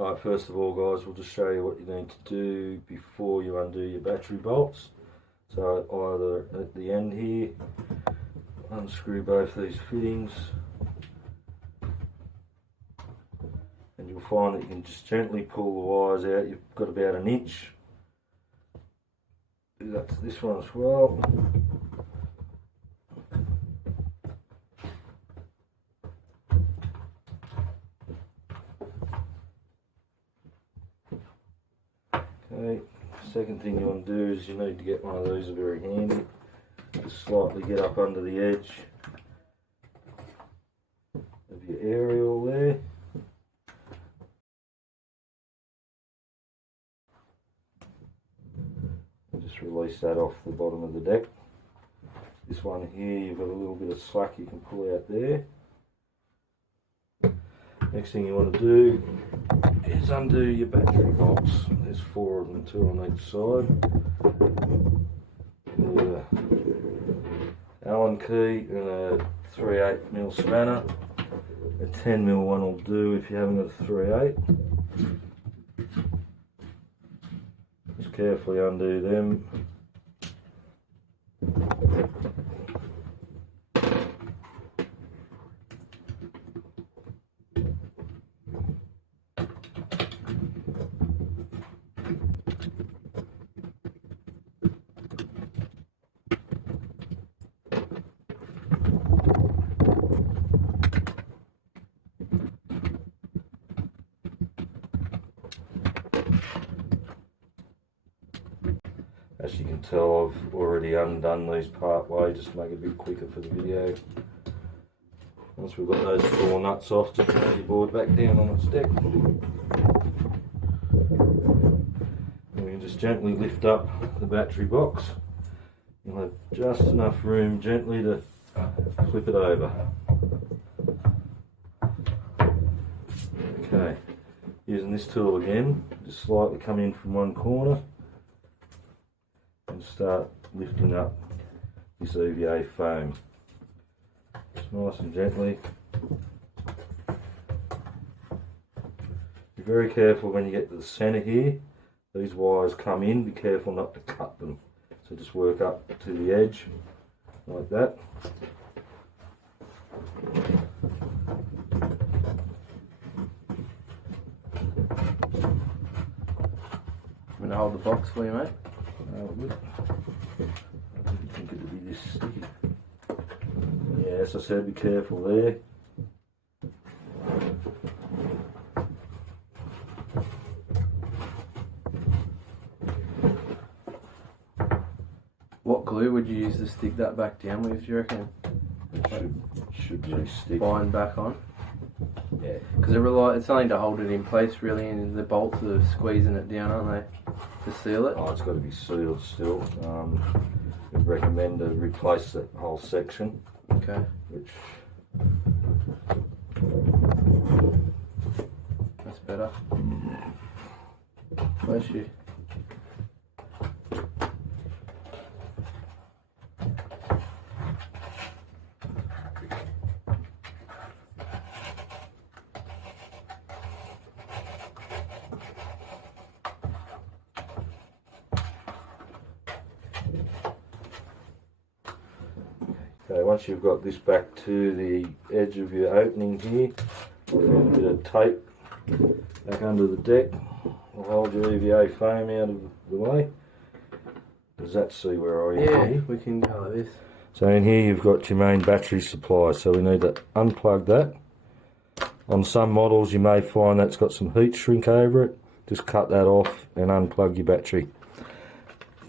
Right, first of all guys, we'll just show you what you need to do before you undo your battery bolts. So either at the end here, unscrew both these fittings, and you'll find that you can just gently pull the wires out. You've got about an inch. Do that to this one as well. Okay, second thing you want to do is you need to get one of these, are very handy. Just slightly get up under the edge of your aerial there. And just release that off the bottom of the deck. This one here, you've got a little bit of slack you can pull out there. Next thing you want to do is undo your battery bolts. There's 4 of them, 2 on each side. Allen key and a 3/8mm spanner. A 10mm one will do if you haven't got a 3/8. Just carefully undo them. As you can tell, I've already undone these part way, just to make it a bit quicker for the video. Once we've got those 4 nuts off, just put your board back down on its deck. And we can just gently lift up the battery box. You'll have just enough room gently to flip it over. Okay, using this tool again, just slightly come in from one corner and start lifting up this EVA foam. Just nice and gently. Be very careful when you get to the centre here. These wires come in, be careful not to cut them. So just work up to the edge like that. I'm going to hold the box for you, mate. I didn't think it would be this sticky. Yeah, as I said, be careful there. What glue would you use to stick that back down with, do you reckon? It should really stick. Bind back on? Yeah. Because it's only to hold it in place really, and the bolts are squeezing it down, aren't they? To seal it? Oh, it's got to be sealed still. We'd recommend to replace that whole section. Okay. Which that's better. Bless you. Okay, once you've got this back to the edge of your opening here, put a bit of tape back under the deck. We'll hold your EVA foam out of the way. Does that see where I am? Yeah, here? we can go like this. So in here you've got your main battery supply, so we need to unplug that. On some models you may find that's got some heat shrink over it. Just cut that off and unplug your battery.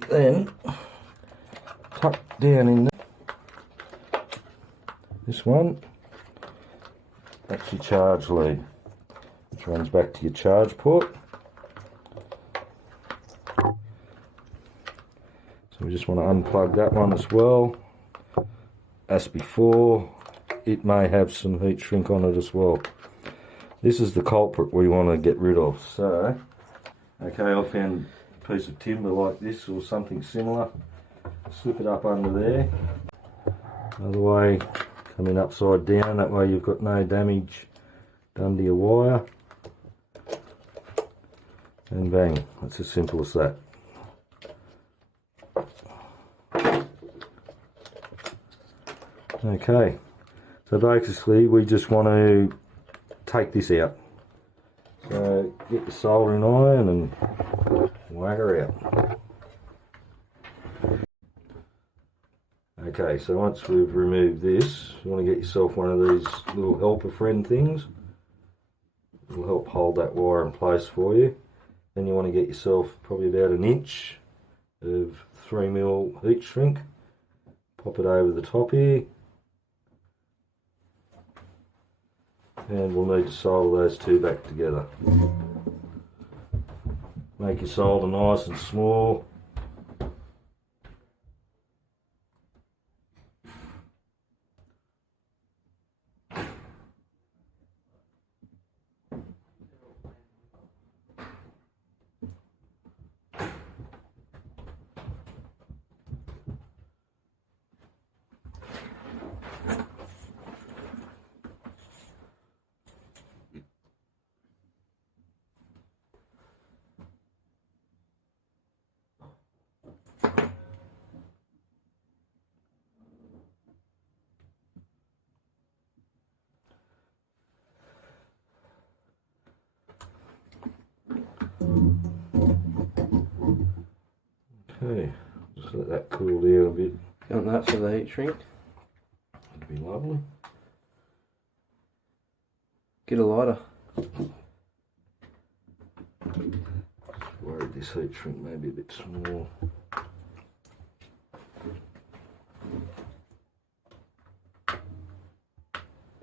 Then tuck down in there. This one, that's your charge lead, which runs back to your charge port. So we just want to unplug that one as well. As before, it may have some heat shrink on it as well. This is the culprit we want to get rid of. So, okay, I found a piece of timber like this or something similar. Slip it up under there. Other way, coming upside down, that way you've got no damage done to your wire. and bang, it's as simple as that. Okay, so basically we just want to take this out. So get the soldering iron and whack her out. Okay, so once we've removed this, you want to get yourself one of these little helper friend things. It'll help hold that wire in place for you. Then you want to get yourself probably about an inch of 3mm heat shrink. Pop it over the top here. And we'll need to solder those two back together. Make your solder nice and small. Okay, just let that cool down a bit. You want that for the heat shrink? That'd be lovely. Get a lighter. Just worried this heat shrink may be a bit small.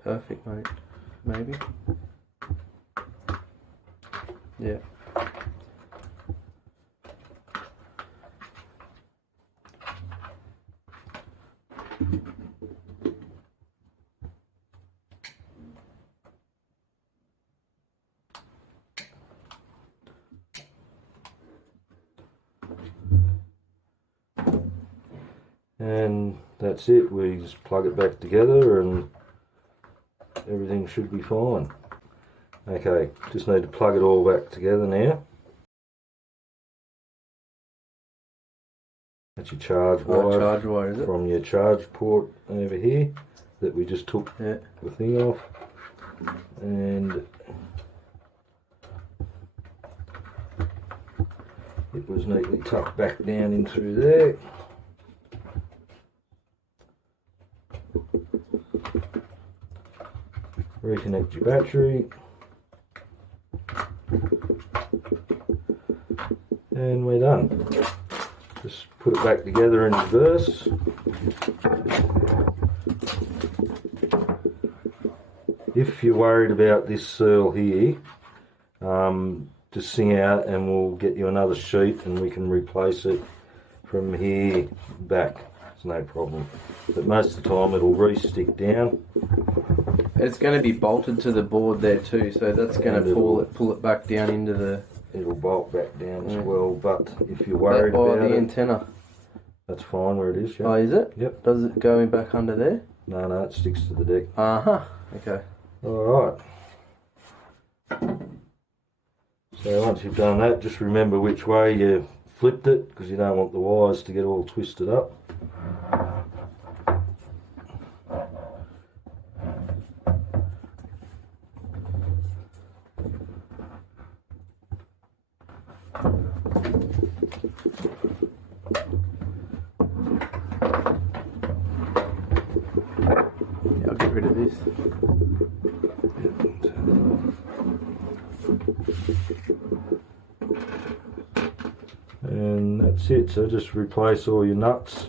Perfect, mate. Maybe. Yeah. And that's it, we just plug it back together and everything should be fine. Okay, just need to plug it all back together now. That's your charge wire, is it? From your charge port over here that we just took the thing off. And it was neatly tucked back down in through there. Reconnect your battery, and we're done. Just put it back together in reverse. If you're worried about this seal here, just sing out and we'll get you another sheet and we can replace it from here back. It's no problem. But most of the time it'll re-stick down. It's going to be bolted to the board there too, so that's going to pull it back down into the... It'll bolt back down as well, but if you're worried about the it, antenna. That's fine where it is, yeah. Oh, is it? Yep. Does it go in back under there? No, it sticks to the deck. Uh-huh. Okay. Alright. So once you've done that, just remember which way you flipped it, because you don't want the wires to get all twisted up. I'll get rid of this. And that's it, so just replace all your nuts